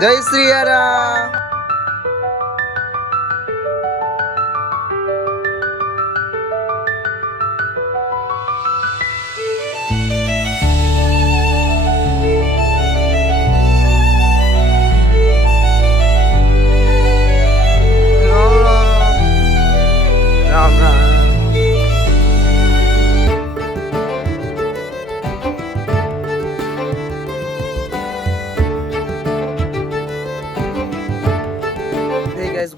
જય Shri Ram.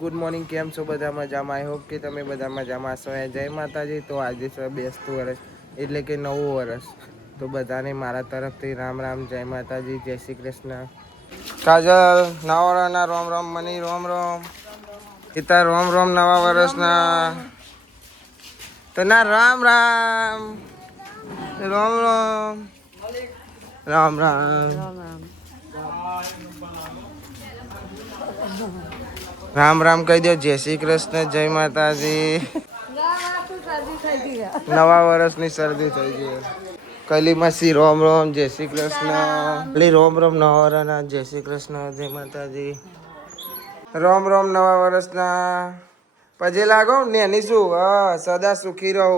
Good morning, કેમ છો બધા મજામાં? આઈ હોપ કે તમે બધા મજામાં છો. જય માતાજી. તો આજે છે બેસતું વર્ષ એટલે કે નવું વર્ષ. તો બધાને મારા તરફથી રામ રામ, જય માતાજી, જય શ્રી કૃષ્ણ. કાજલ નવા રોમ રોમ, મની રોમ રોમ, પિતા રોમ રોમ, નવા વર્ષના તો ના રામ રામ, રોમ રોમ, રામ રામ, રામ રામ કહી દો. જય શ્રી કૃષ્ણ, જય માતાજી. નવા વર્ષની શરદી થઈ ગઈ. કલી માસી રોમ રોમ, જય શ્રી કૃષ્ણ. કલી રોમ રોમ, નવા વર્ષના જય શ્રી કૃષ્ણ, જય માતાજી. રોમ રોમ નવા વર્ષના. પછી લાગો ને એની શું સદા સુખી રહો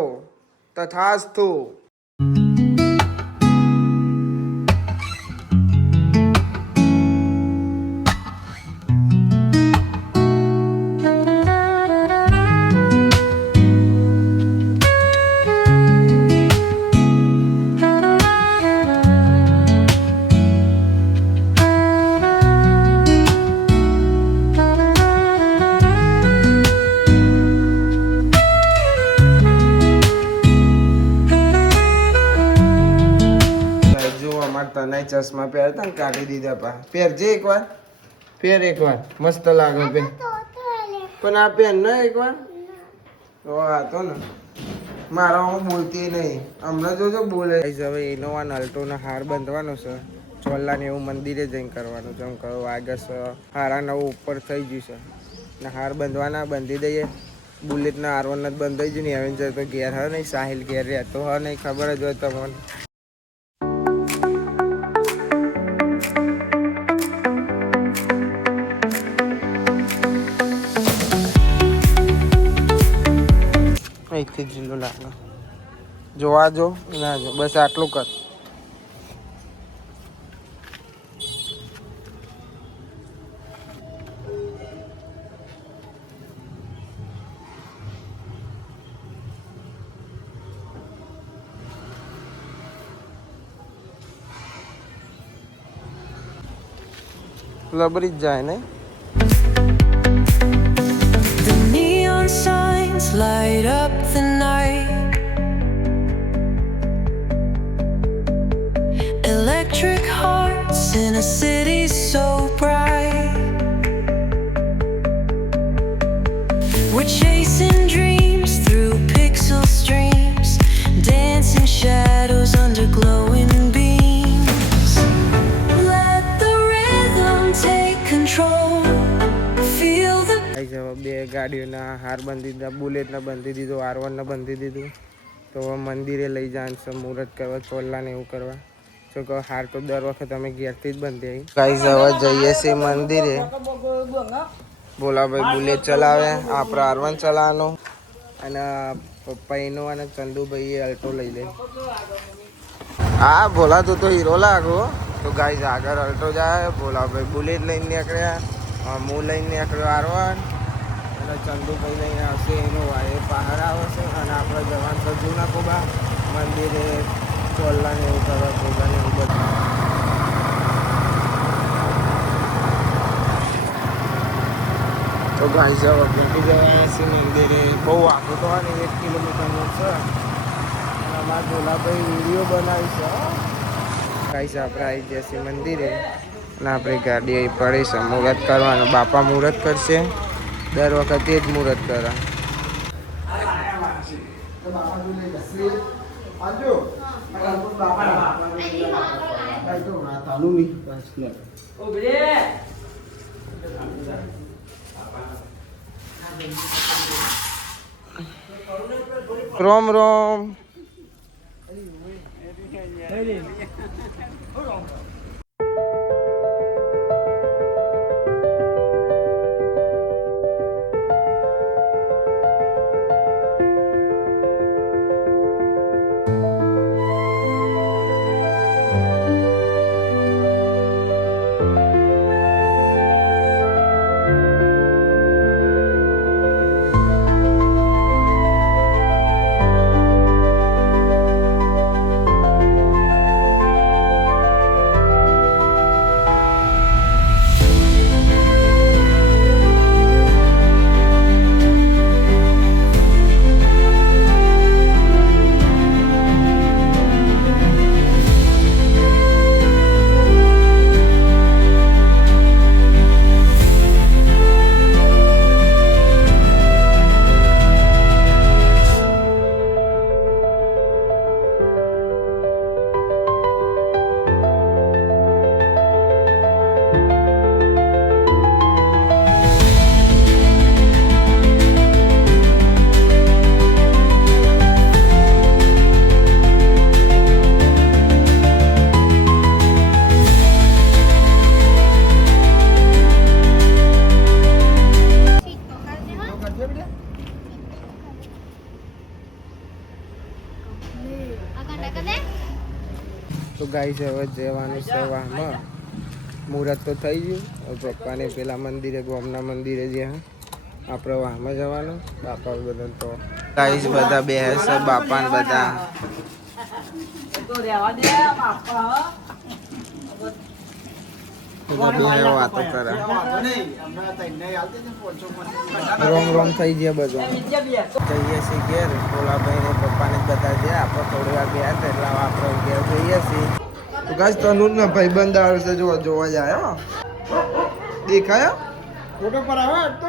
તથાસ્તુ. તને ચશ્મા પહેરતા ને કાઢી દીધા પા. પહેરજે એકવાર, પહેર એકવાર, મસ્ત લાગે પેન. પણ આ પેન ને એકવાર તો આ તો ને મારા હું બોલતી નહીં. હમણાં જોજો બોલે. હવે ઇનોવા નલ્ટોનો હાર બાંધવાનો છે. ચોલ્લાને એવું મંદિરે જઈને કરવાનું છે. એમ કહો આગળ હારા નવું ઉપર થઈ ગયું છે ને હાર બાંધવાના, બાંધી દઈએ. બુલેટના R1 જ બંધાઈ ગયું ને એવેન્જર તો ઘેર હ નહીં, સાહિલ ઘેર રહેતો હ નહીં, ખબર જ હોય તમને. અહીંથી જીલું લાગે જોવા જો ના જો, બસ આટલું કર. લબરી જ જાય ને. Light up the night, electric hearts in a city so bright. We're chasing dreams through pixel streams, dancing shadows under glowing beams. Let the rhythm take control. બે ગાડીઓના હાર બાંધી દીધા, બુલેટને બાંધી દીધું, R1 ને બાંધી દીધું. તો મંદિરે લઈ જાય છે મુહૂર્ત કરવા, ચોલ્લા ને એવું કરવા. તો કહો હાર તો દર વખત અમે ઘેરથી જ બાંધી આવી. ગાઈઝ હવે જઈએ છીએ મંદિરે. ભોલાભાઈ બુલેટ ચલાવે, આપણે R1 ચલાવવાનું અને પપ્પા એનો અને ચંદુભાઈ અલ્ટો લઈ લે. હા ભોલા તું તો હીરો લાગો. તો ગાઈઝ આગળ અલ્ટો જાય, ભોલાભાઈ બુલેટ લઈને નીકળ્યા, હું લઈને નીકળ્યો R1 અને ચંદુભાઈ લઈને આવશે એનો એ પહાડ આવે છે. અને આપણે જવાનું છે જૂના કોબા મંદિરે, ચોલ્લા ને એવું કરવા, કોબા ને એવું બધું. તો ગાઈ હવે પહોંચી ગયા છે મંદિરે. બહુ આગળ તો ને 1 કિલોમીટરનું છે. અને અમારા ભોલાભાઈ વિડીયો બનાવી છે. ગાઈસ આપણે આવી ગયા છીએ મંદિરે અને આપણી ગાડી અહીં પડી છે. મુહૂર્ત કરવાનું, બાપા મુહૂર્ત કરશે. દર વખતે જ મુહૂર્ત કરે. રોમ રોમ. ગાઈસ હવે જવાનું સવારમાં મુહૂર્ત તો થઈ ગયું. હવે પપ્પાને પેલા મંદિરે ગોમના મંદિરે જ્યાં આપણે વાહમાં જવાનું. બાપા બધા તો ગાઈસ બધા બેસે બાપા ને બધા વાતો કરે. રોમ રોમ થઈ ગયા બધું. જઈએ છીએ ઘેર. ભોલાભાઈ ને પપ્પા ને બધા છે. આપણે થોડી વાર ગયા હતા એટલે આપણે ઘેર જઈએ છીએ. તો ગાઈસ તનુજ ના ભાઈબંધ આવે છે જોવા જાય. હો દેખાય ફોટો પર આવે તો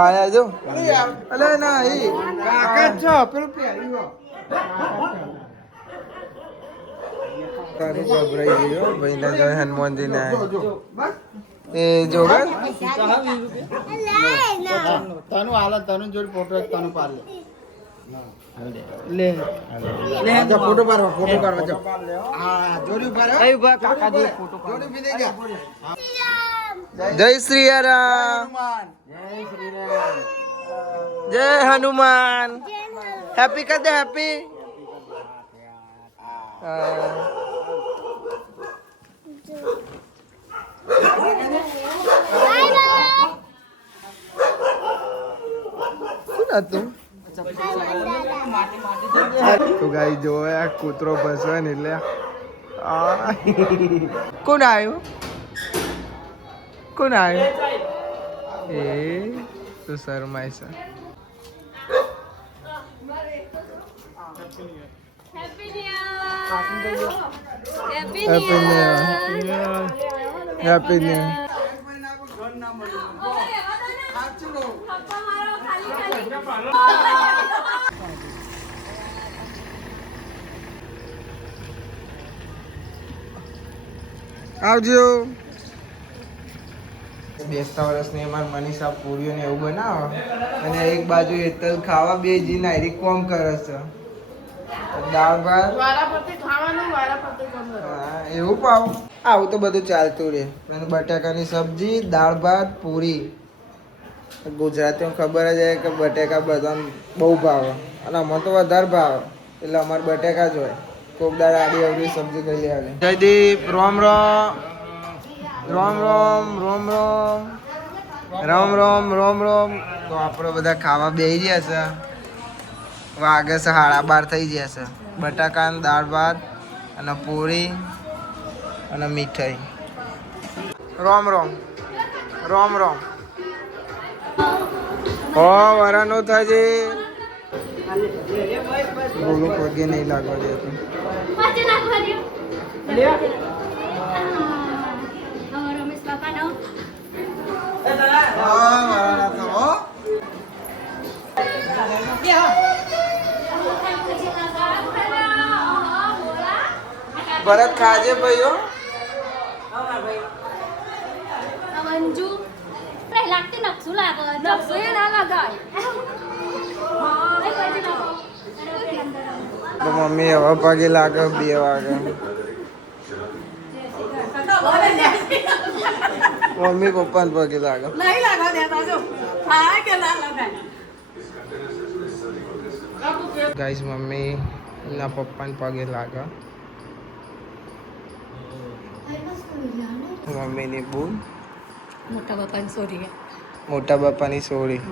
આયા જો. અલે ના એ કાકા છો પેલું પહેર્યું તારું ગભરાઈ ગયો ભાઈ ના જોય હનુમાનજી ને એ જો તનુ હાલ તનુ જોડે ફોટો તનુ પાર લે લે લે ફોટો પાડવા જો. હા જોડી પાર એ ઉભા કાકા જો ફોટો પાડ જોડી બી દે જા. જય શ્રી રામ. જય શ્રી રામ. જય હનુમાન. હેપી કર દે હેપી. તો ગાઈ જો કૂતરો ફસવે ને એટલે કોણ આવ્યું એ તો શરમાય છે. હેપી ન્યુ આવજો. બેસતા વર્ષની અમાર મનીષા પૂરીઓ ને એવું બનાવો અને એક બાજુ હેતલ ખાવા બે જી નાયરી કોમ કરે છે. દાળ ભાત એવું પાવ આવું તો બધું ચાલતું રે. અને બટાકાની સબ્જી દાળ ભાત પૂરી. ગુજરાતીઓ ખબર જ હોય કે બટાકા બધા બહુ ભાવે અને અમને તો વધારે ભાવે એટલે અમારે બટાકા જ હોય. કોક દાળ આડી અવડી સબ્જી કરી લેવાની. જયદીપ રોમ રોમ રોમ રોમ રોમ રોમ રોમ રોમ રોમ રોમ. તો આપણે બધા ખાવા બેસી ગયા છે. વાગે છે 12:30 થઈ ગયા છે. બટાકા દાળ ભાત અને પૂરી અને મીઠાઈ. રોમ રોમ રોમ રોમ. ઓ વરાનો થાજે બોલો પગે નહીં લાગવા દેતો. ભરત ખાજે ભાઈઓ. અંજુ લાગતી નકશું લાગે નકશું એ ના લગાય. તો મમ્મી હવે પગે લાગે 2 વાગે. મમ્મી પપ્પા પગે લાગે નહીં લાગવા દેતા જો થાય કે ના લગાય. ગાઈસ મમ્મી ના પપ્પા પગે લાગે. મમ્મી ની બૂન મોટા બાપાની સોરી મોટા બાપાની સોરી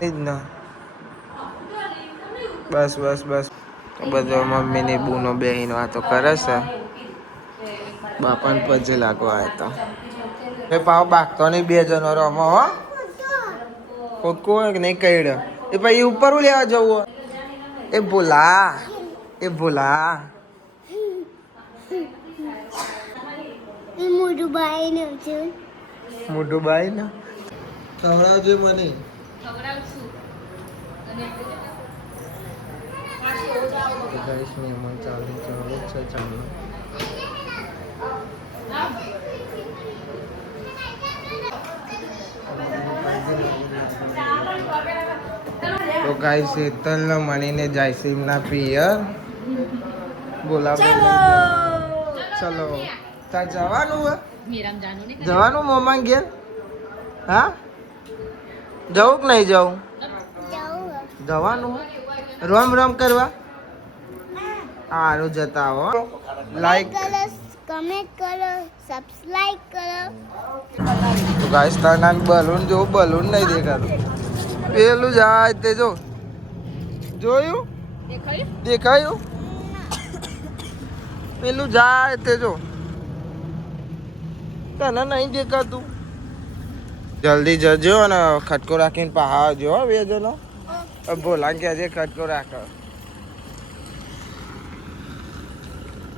એ જ ના. બસ બસ બસ. બધો મમ્મીની બૂનો બેહીને વાતો કરે છે. બાપાને પજે લાગવા આવ્યા હતા. એ પાવ બાગતો નહીં 2 જણો રમો હો. કોઈ નહીં કઈડ્યો એ પછી ઉપર લેવા જવું. એ ભૂલા મોટું બાઈ ને ખવડાવજો મને. મહેમાન ચાલુ છે ચાલુ. તો ગાઈસ હેતલ ને મણીને જાય છે એમના પિયર. બોલાવે ચલો તાર જવાનું હે જવાનું મમ્મા ઘેર. હા જવું કે નહીં જવું જવાનું રોમ રોમ કરવા હારું જતા આવો લાઈક કરો, કમેન્ટ કરો, સબસ્ક્રાઇબ કરો. ગાઈસ તાના બલૂન જો બલૂન નહીં દેખાતું પેલું જાય તે જો જોયું દેખાયું પેલું જાય તે જો તને નહીં દેખાતું જલ્દી જજો અને ખટકો રાખીને પહાડ આવજો હો બે જણો ભોલા કે આજે ખટકો રાખો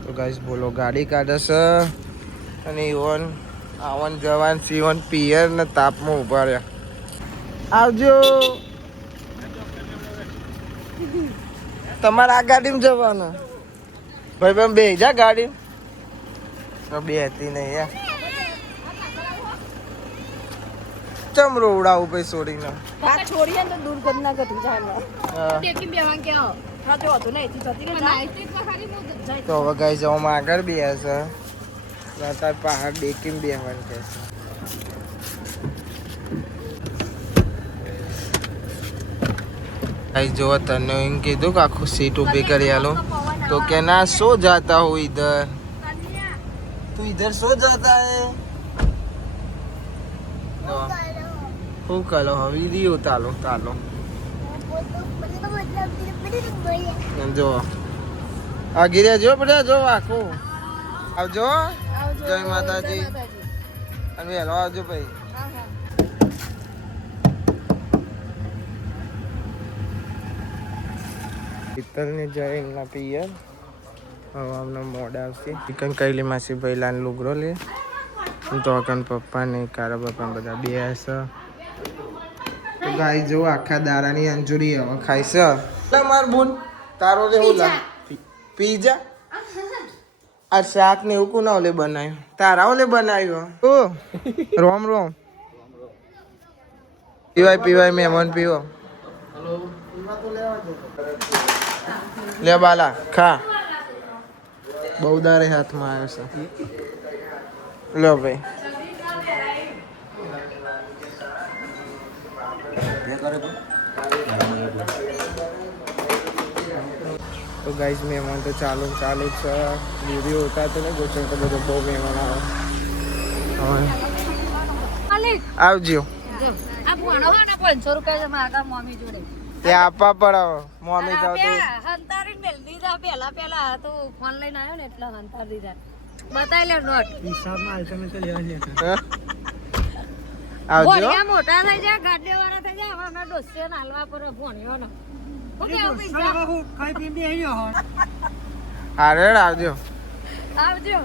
તો ગાઈસ બોલો ગાડી કાઢે છે અને ઈવન આવન જવાન સીવન પિયર ને તાપમાં ઉભા રહ્યા આવજો તમારે આ ગાડીમાં જવાનું ભાઈ ભાઈ બે જા ગાડી બે હતી નહીં યાર ચમરો ઉડાવું ભાઈ છોડીને છોડીએ તો દુર્ગંધના ગતિ જાય હા. દેખી બેવાન કે હા તો હતું નહીં જતી રહે એટલા ખાલી મો જાય તો હવે ગાઈસ જવામાં આગળ બે હશે તાર પહાડ ડેકીમ બેહવાનું કહે છે ગાઈસ જો તને એમ કીધું કે આખું સીટ ઊભી કરી આલો તો કે ના સો જાતા હો ઇધર તું ઇધર સો જાતા હે તો હું કરો હવે વિડિયો તાલો તાલો જો આ ગીરે જો બધા જો આખું આવજો જય માતાજી અને વહેલો આવજો ભાઈ પિત્તલની જય એમના પિયર હવે અમને મોડા આવશે ચિકન કૈલી માસી ભાઈ લાન લુગરો લે તો અકન પપ્પા ને કારા બાપા બધા બે હશે તો ગાઈ જો આખા દારાની અંજુરી હવે ખાઈ છે માર બુન તારો લે હું લા પીઝા આ શાક ને એવું કોના ઓલે બનાવ્યું તારા ઓલે બનાવ્યું ઓ રોમ રોમ પીવાય મહેમાન પીવો લે બાલા ખા બહુ દારે હાથમાં આવ્યો છે લો ભાઈ તો ગાઈસ મહેમાન તો ચાલુ જ છે વિડીયો હોતા તો ને ગોચર તો બધો બહુ મહેમાન આવે આવજો આ ભણો ને 500 રૂપિયા માગા મમ્મી જોડે તે આપવા પડાવો મમ્મી જાવ તો હંતારી મેલ દીધા પેલા તો ફોન લઈને આવ્યો ને એટલે હંતાર દીધા બતાઈ લે નોટ હિસાબમાં આઈટમ તો લેવા લે આવજો ભણ્યા મોટા થઈ જાય ગાડે વાળા થઈ જાય હવે અમે ડોસે નાલવા પર ભણ્યો ને હારે આવજો આવજો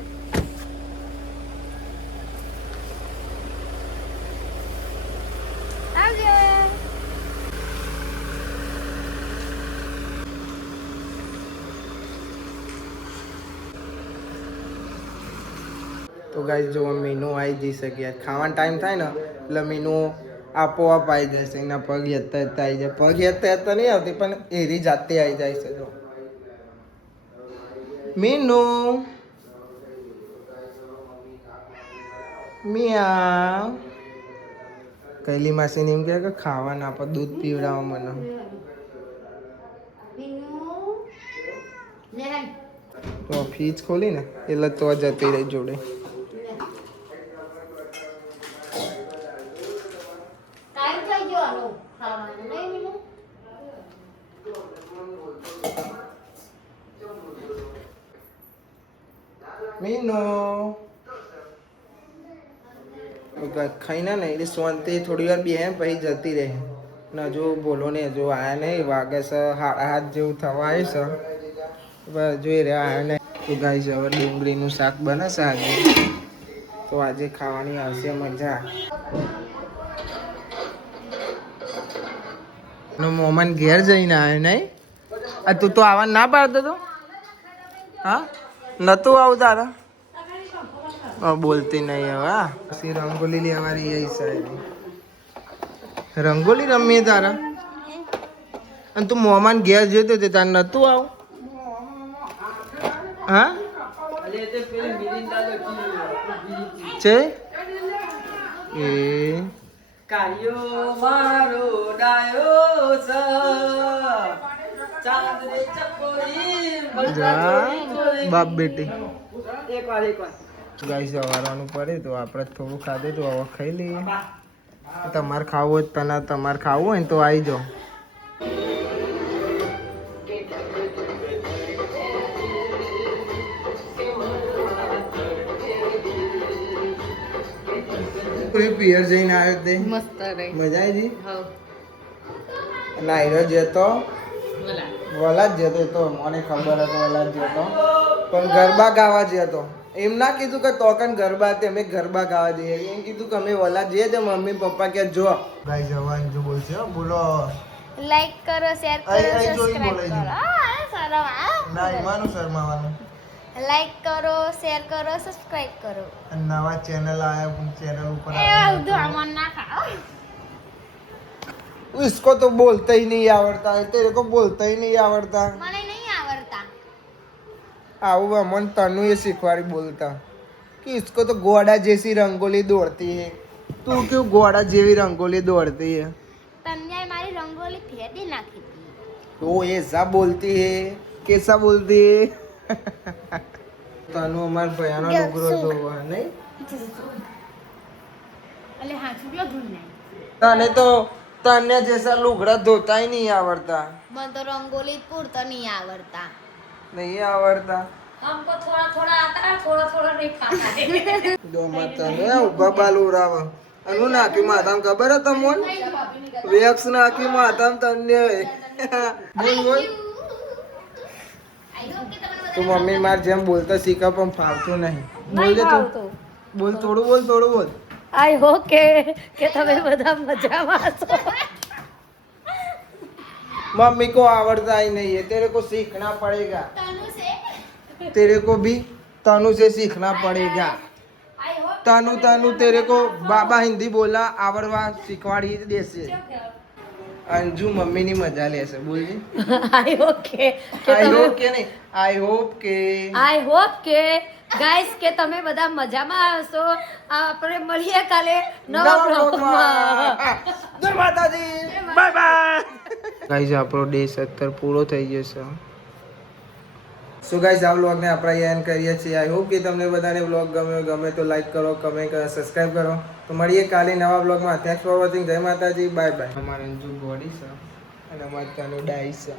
આવજો તો ગાઈસ જો મીનુ આવી જઈ શકે ખાવાનો ટાઈમ થાય ને એટલે મીનુ આપોઆપ આવી જશે એના પગ યત્તા આવી જાય પગ યત્તા નહીં આવતી પણ એરી જાતે આવી જાય છે જો મીનુ મિયા કૈલી માસીને એમ કહે કે ખાવાના આપો દૂધ પીવડાવો મને તો ફ્રીજ ખોલી ને એટલે તો જતી રહી જોડે ટાઈમ થઈ ગયો હાલો ખાવાનું નહીં મીનુ મીનુ ખાઈને ને એટલે શાંતિ થોડી વાર બે પછી જતી રહે ને હજુ બોલો ને હજુ આયા નહીં વાગે છે 7:30 જેવું થવા આવે છે બસ જોઈ રહ્યા આયા નહીં તો ગાઈસ હવે ડુંગળીનું શાક બને છે આજે તો આજે ખાવાની આવશે મજા મોમન ઘેર જઈને આવ્યો નહીં આ તું તો આવવા ના પાડતો તો હા નતું આવું તારા બોલતી નહીં હવે પછી રંગોલી લેવાની એ સાહેબ રંગોલી રમીએ તારા અને તું મોમાન ઘેર જોતો તે તાર નતું આવું હા છે એ કાયો મારો ડાયો બાપ બેટી ગાઈસ સવારવાનું પડે તો આપણે થોડું ખાધું તો હવે ખાઈ લઈએ. તમારે ખાવું હોય તમારે ખાવું હોય ને તો આવી જાઓ. પિયર જઈને આવ્યો તે મસ્ત રહી. મજા આવી હા. નાયરો જતો વલા જ જતો તો મને ખબર હતો વલા જ જતો પણ ગરબા ગાવા જતો. એમ ના કીધું કે તોકન ગરબા તે અમે ગરબા ગાવા જઈએ એમ કીધું કે અમે વલા જઈએ તો મમ્મી પપ્પા કે જો ભાઈ જવાન જો બોલશે બોલો લાઈક કરો શેર કરો અહીં જોઈ સબસ્ક્રાઇબ બોલાઈ કરો સરમ ના એમાંનું શરમાવાનું. લાઈક કરો શેર કરો સબસ્ક્રાઇબ કરો અને નવા ચેનલ આયા ચેનલ ઉપર એ બધું આમાં ના ખાઓ इसको तो बोलता ही नहीं आवड़ता है तेरे को बोलता ही नहीं आवड़ता. મને નહીં આવડતા આવું અમન તनु ये सिखवाड़ी बोलता कि इसको तो घोड़ा जैसी रंगोली दौड़ती है. तू क्यों घोड़ा जेवी रंगोली दौड़ती है? તન્યાએ મારી રંગોલી ફેંકી નાખી હતી तो ऐसा बोलती है कैसा बोलती है? तनु हमार भयानो नुकरो तो हुआ नहीं એટલે હા છુકલો ધૂન નહીં तने तो तन्या जैसा लुगड़ा धोता ही नहीं आवड़ता. મને તો રંગોલી પૂરતો નહીં આવડતા नहीं आवड़ता. हमको थोड़ा थोड़ा आता है, थोड़ा थोड़ा नहीं खाता है. જો માતા ને ઉભા બાલ ઉરાવા અનુ નાખી માથામાં ખબર હે તમોન વેક્સ નાખી માથામાં તને બોલ બોલ તું મમ્મી માર જેમ બોલતા શીખા પણ ફાવતું નહીં બોલ દે તું બોલ થોડું બોલ આઈ હોપ કે તમે બધા મજામાં છો. मम्मी को आवड़ता ही नहीं है तेरे को सीखना पड़ेगा तेरे को भी तनु से सीखना पड़ेगा. तनु तेरे को बाबा हिंदी बोला आवड़वा શીખવાડી દેશે. અંજુ મમ્મી ની મજા લેશે બોલજી. આઈ હોપ કે આઈ હોપ કે ગાઈસ કે તમે બધા મજામાં હશો. આપણે મળીએ કાલે નવા બ્લોગમાં. જય માતાજી બાય બાય. ગાઈસ આપણો ડે 17 પૂરો થઈ જશે. સો ગાઈસ આ વ્લોગ ને આપણે એન્ડ કરીએ છીએ. આઈ હોપ કે તમને બધાને વ્લોગ ગમે તો લાઈક કરો કમેન્ટ કરો સબસ્ક્રાઇબ કરો. તો મળીએ કાલે નવા વ્લોગમાં. Thanks for watching. જય માતાજી બાય બાય. અમાર અંજુ બોડી છે અને અમાર તનો ડાઈ છે.